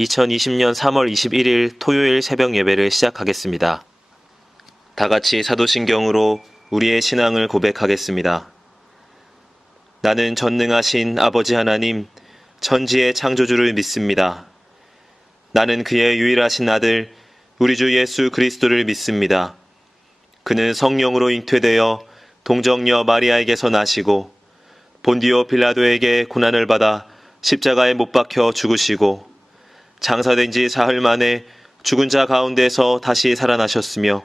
2020년 3월 21일 토요일 새벽 예배를 시작하겠습니다. 다 같이 사도신경으로 우리의 신앙을 고백하겠습니다. 나는 전능하신 아버지 하나님, 천지의 창조주를 믿습니다. 나는 그의 유일하신 아들, 우리 주 예수 그리스도를 믿습니다. 그는 성령으로 잉태되어 동정녀 마리아에게서 나시고 본디오 빌라도에게 고난을 받아 십자가에 못 박혀 죽으시고 장사된 지 사흘 만에 죽은 자 가운데서 다시 살아나셨으며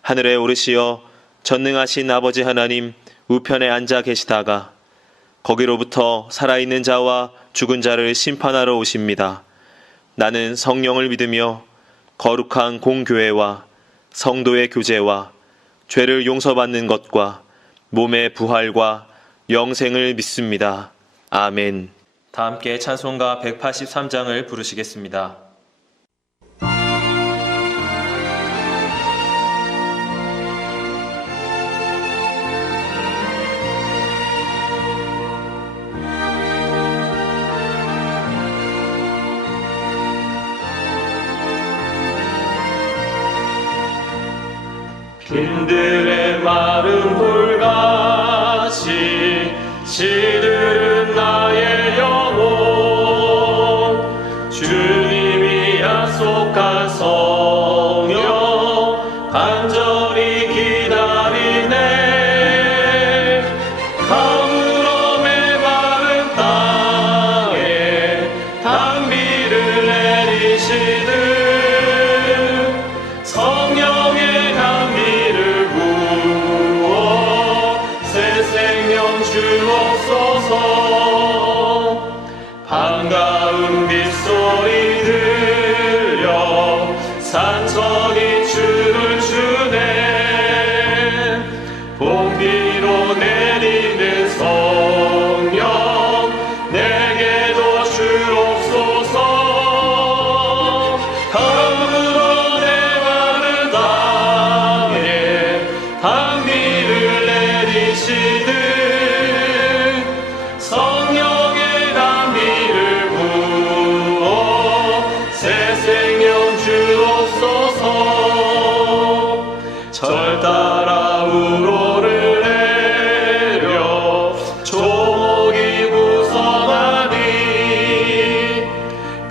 하늘에 오르시어 전능하신 아버지 하나님 우편에 앉아 계시다가 거기로부터 살아있는 자와 죽은 자를 심판하러 오십니다. 나는 성령을 믿으며 거룩한 공교회와 성도의 교제와 죄를 용서받는 것과 몸의 부활과 영생을 믿습니다. 아멘. 다 함께 찬송가 183장을 부르시겠습니다. 빈들의 마른 돌같이 시들은 나의 영혼 주님이 약속한 성령 간절히 기다리네 가물어 메마른 땅에 단비를 내리시듯 성령의 단비를 부어 새 생명 주옵소서 반가운 빗소리 들려 산천이 주를 주네 봉기로 내리는 성령 내게도 주옵소서 가물어 메마른 땅에 단비를 내리시듯 성령의 단비를 부어 새 생명 주옵소서 절 따라 우로를 내려 조목이 구성하니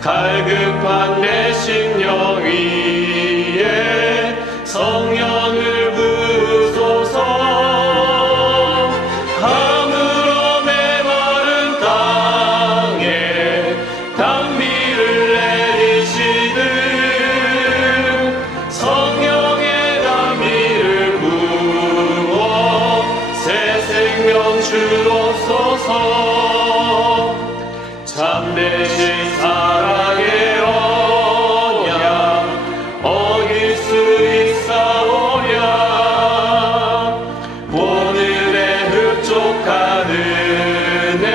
갈급한 내 심령 위에 성령을 부으소서 가물어 메마른 땅에 단비를 내리시듯 성령의 단비를 부어 새 생명 주옵소서 참되신 사랑의 언약 어길 수 있사오랴 오늘의 흡족한 은혜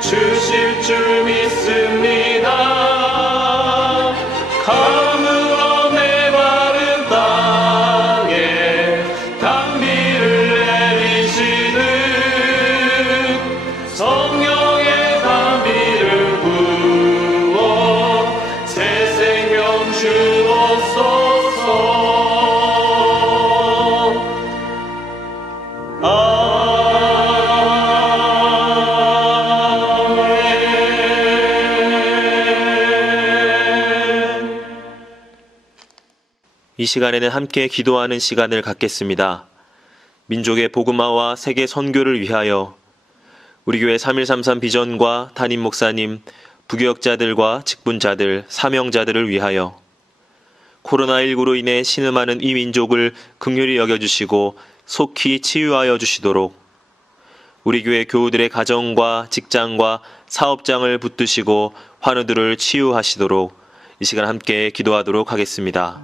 주실 줄 믿습니다 가물어 메마른 땅에 단비를 내리시듯 성령의 단비를 부어 새 생명 주옵소서 아멘. 이 시간에는 함께 기도하는 시간을 갖겠습니다. 민족의 복음화와 세계 선교를 위하여 우리 교회 3133 비전과 담임 목사님, 부교역자들과 직분자들, 사명자들을 위하여 코로나19로 인해 신음하는 이 민족을 긍휼히 여겨주시고 속히 치유하여 주시도록 우리 교회 교우들의 가정과 직장과 사업장을 붙드시고 환우들을 치유하시도록 이 시간 함께 기도하도록 하겠습니다.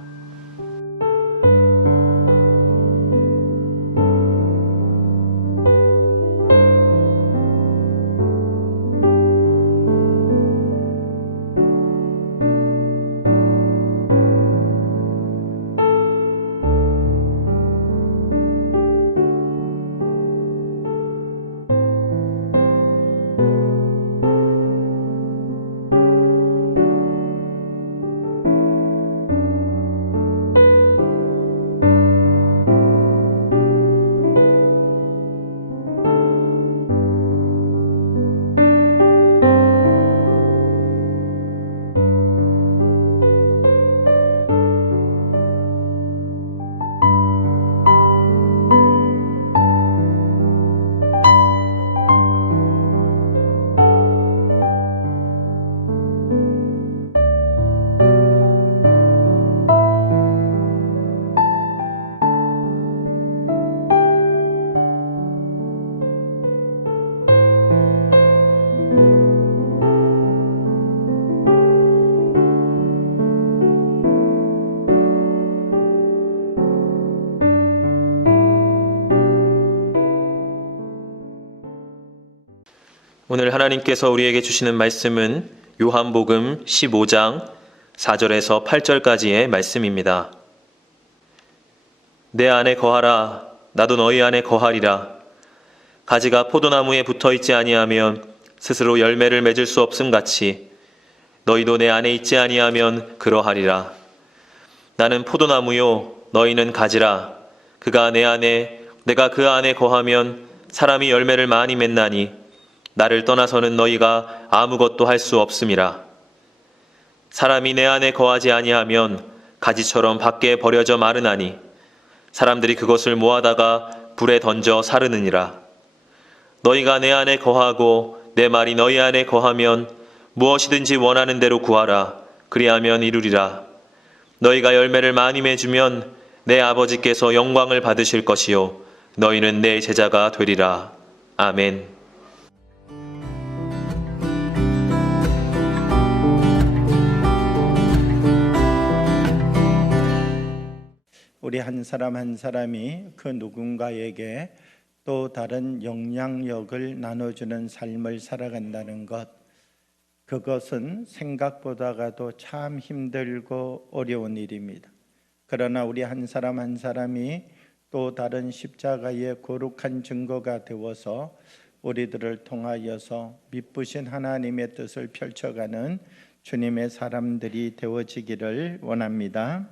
오늘 하나님께서 우리에게 주시는 말씀은 요한복음 15장 4절에서 8절까지의 말씀입니다. 내 안에 거하라, 나도 너희 안에 거하리라. 가지가 포도나무에 붙어 있지 아니하면 스스로 열매를 맺을 수 없음 같이 너희도 내 안에 있지 아니하면 그러하리라. 나는 포도나무요, 너희는 가지라. 그가 내 안에, 내가 그 안에 거하면 사람이 열매를 많이 맺나니 나를 떠나서는 너희가 아무것도 할 수 없음이라. 사람이 내 안에 거하지 아니하면 가지처럼 밖에 버려져 마르나니 사람들이 그것을 모아다가 불에 던져 사르느니라. 너희가 내 안에 거하고 내 말이 너희 안에 거하면 무엇이든지 원하는 대로 구하라. 그리하면 이루리라. 너희가 열매를 많이 맺으면 내 아버지께서 영광을 받으실 것이요 너희는 내 제자가 되리라. 아멘. 우리 한 사람 한 사람이 그 누군가에게 또 다른 영향력을 나눠주는 삶을 살아간다는 것, 그것은 생각보다도 참 힘들고 어려운 일입니다. 그러나 우리 한 사람 한 사람이 또 다른 십자가의 거룩한 증거가 되어서 우리들을 통하여서 미쁘신 하나님의 뜻을 펼쳐가는 주님의 사람들이 되어지기를 원합니다.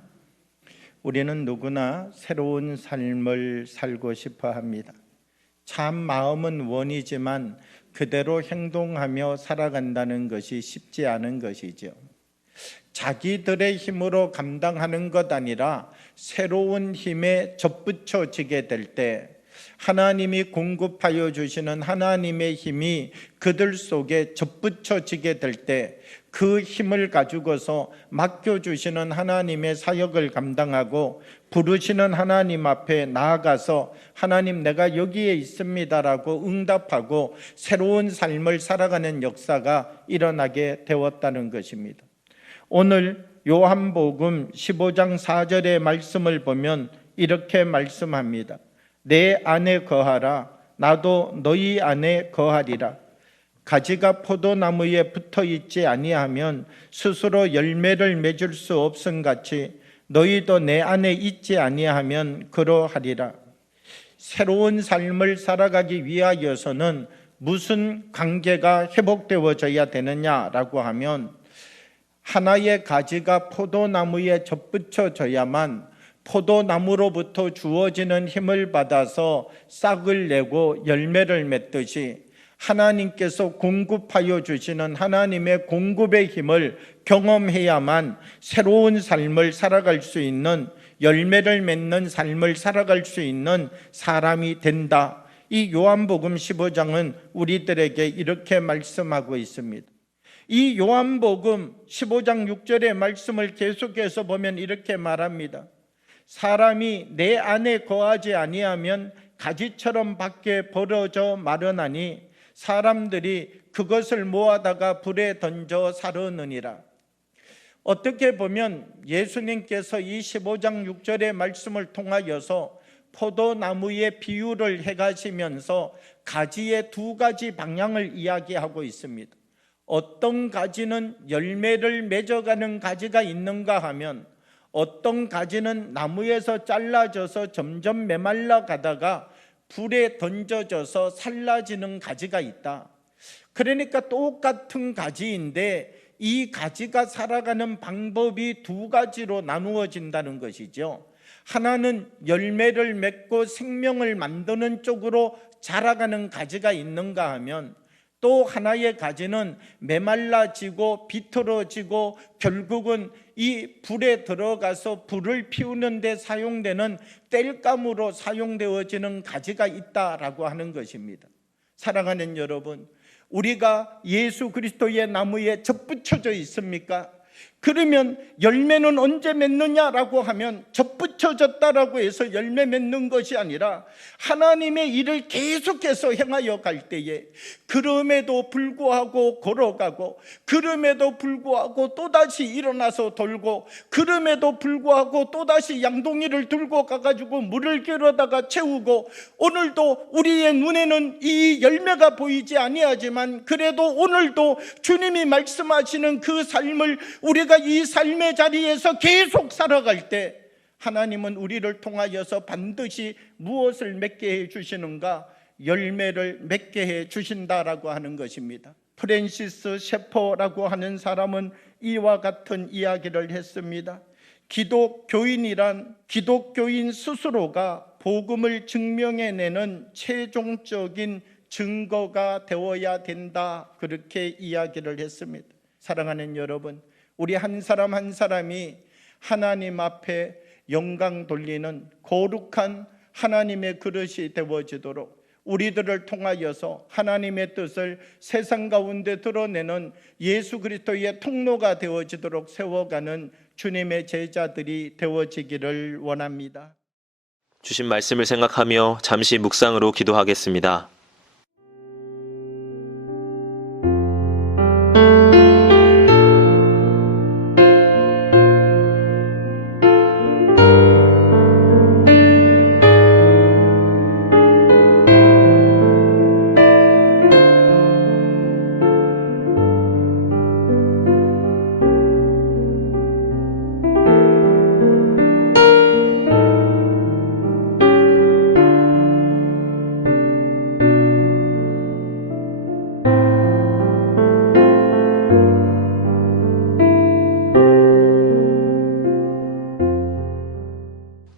우리는 누구나 새로운 삶을 살고 싶어 합니다. 참 마음은 원이지만 그대로 행동하며 살아간다는 것이 쉽지 않은 것이죠. 자기들의 힘으로 감당하는 것 아니라 새로운 힘에 접붙여지게 될 때 하나님이 공급하여 주시는 하나님의 힘이 그들 속에 접붙여지게 될 때 그 힘을 가지고서 맡겨주시는 하나님의 사역을 감당하고 부르시는 하나님 앞에 나아가서 하나님 내가 여기에 있습니다라고 응답하고 새로운 삶을 살아가는 역사가 일어나게 되었다는 것입니다. 오늘 요한복음 15장 4절의 말씀을 보면 이렇게 말씀합니다. 내 안에 거하라, 나도 너희 안에 거하리라. 가지가 포도나무에 붙어 있지 아니하면 스스로 열매를 맺을 수 없음같이 너희도 내 안에 있지 아니하면 그러하리라. 새로운 삶을 살아가기 위하여서는 무슨 관계가 회복되어져야 되느냐라고 하면 하나의 가지가 포도나무에 접붙여져야만 포도나무로부터 주어지는 힘을 받아서 싹을 내고 열매를 맺듯이 하나님께서 공급하여 주시는 하나님의 공급의 힘을 경험해야만 새로운 삶을 살아갈 수 있는, 열매를 맺는 삶을 살아갈 수 있는 사람이 된다. 이 요한복음 15장은 우리들에게 이렇게 말씀하고 있습니다. 이 요한복음 15장 6절의 말씀을 계속해서 보면 이렇게 말합니다. 사람이 내 안에 거하지 아니하면 가지처럼 밖에 벌어져 마르나니 사람들이 그것을 모아다가 불에 던져 사르느니라. 어떻게 보면 예수님께서 이 15장 6절의 말씀을 통하여서 포도나무의 비유를 해가시면서 가지의 두 가지 방향을 이야기하고 있습니다. 어떤 가지는 열매를 맺어가는 가지가 있는가 하면 어떤 가지는 나무에서 잘라져서 점점 메말라 가다가 불에 던져져서 살라지는 가지가 있다. 그러니까 똑같은 가지인데 이 가지가 살아가는 방법이 두 가지로 나누어진다는 것이죠. 하나는 열매를 맺고 생명을 만드는 쪽으로 자라가는 가지가 있는가 하면 또 하나의 가지는 메말라지고 비틀어지고 결국은 이 불에 들어가서 불을 피우는 데 사용되는 땔감으로 사용되어지는 가지가 있다라고 하는 것입니다. 사랑하는 여러분, 우리가 예수 그리스도의 나무에 접붙여져 있습니까? 그러면 열매는 언제 맺느냐라고 하면 접붙여졌다라고 해서 열매 맺는 것이 아니라 하나님의 일을 계속해서 행하여 갈 때에 그럼에도 불구하고 걸어가고 그럼에도 불구하고 또다시 일어나서 돌고 그럼에도 불구하고 또다시 양동이를 들고 가가지고 물을 길어다가 채우고 오늘도 우리의 눈에는 이 열매가 보이지 아니하지만 그래도 오늘도 주님이 말씀하시는 그 삶을 우리가 이 삶의 자리에서 계속 살아갈 때 하나님은 우리를 통하여서 반드시 무엇을 맺게 해 주시는가? 열매를 맺게 해 주신다라고 하는 것입니다. 프랜시스 셰퍼라고 하는 사람은 이와 같은 이야기를 했습니다. 기독교인이란 기독교인 스스로가 복음을 증명해내는 최종적인 증거가 되어야 된다, 그렇게 이야기를 했습니다. 사랑하는 여러분, 우리 한 사람 한 사람이 하나님 앞에 영광 돌리는 거룩한 하나님의 그릇이 되어지도록 우리들을 통하여서 하나님의 뜻을 세상 가운데 드러내는 예수 그리스도의 통로가 되어지도록 세워가는 주님의 제자들이 되어지기를 원합니다. 주신 말씀을 생각하며 잠시 묵상으로 기도하겠습니다.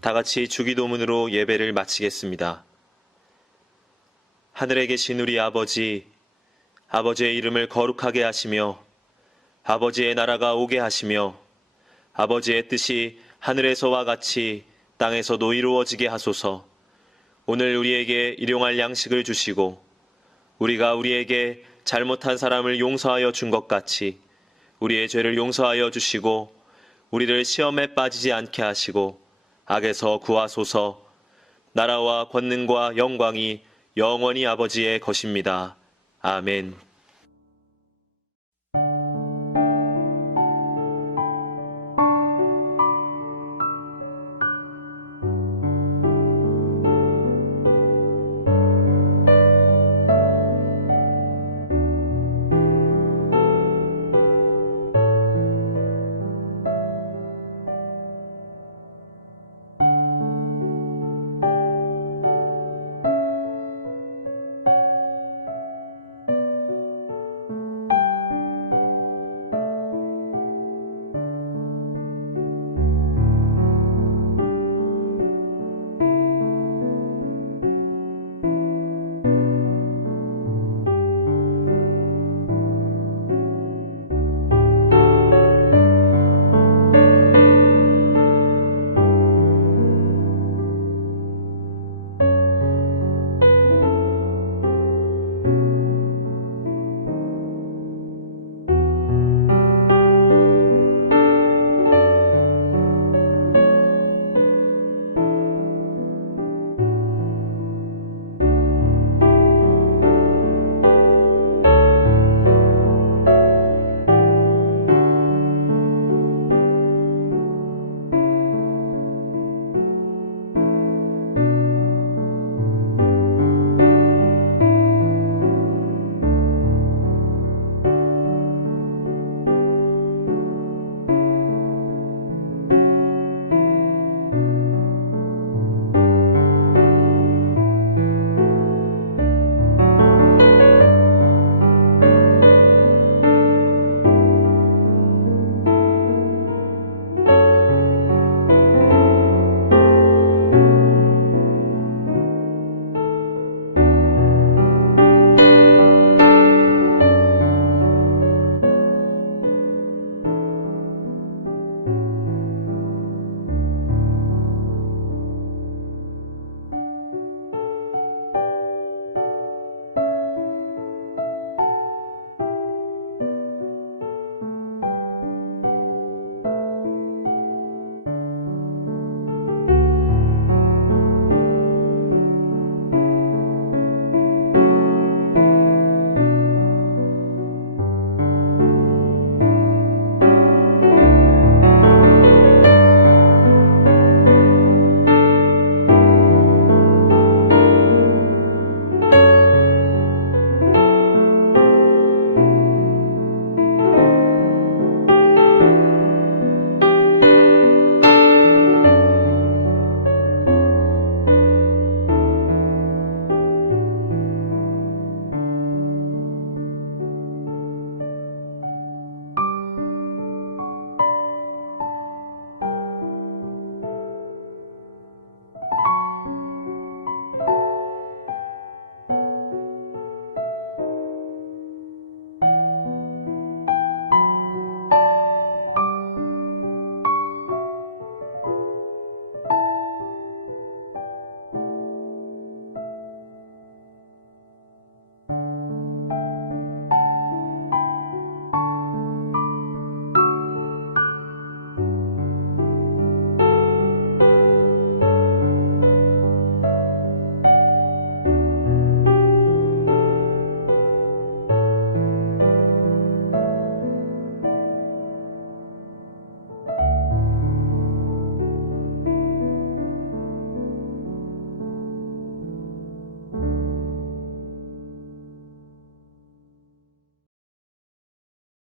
다 같이 주기도문으로 예배를 마치겠습니다. 하늘에 계신 우리 아버지, 아버지의 이름을 거룩하게 하시며 아버지의 나라가 오게 하시며 아버지의 뜻이 하늘에서와 같이 땅에서도 이루어지게 하소서. 오늘 우리에게 일용할 양식을 주시고 우리가 우리에게 잘못한 사람을 용서하여 준 것 같이 우리의 죄를 용서하여 주시고 우리를 시험에 빠지지 않게 하시고 악에서 구하소서. 나라와 권능과 영광이 영원히 아버지의 것입니다. 아멘.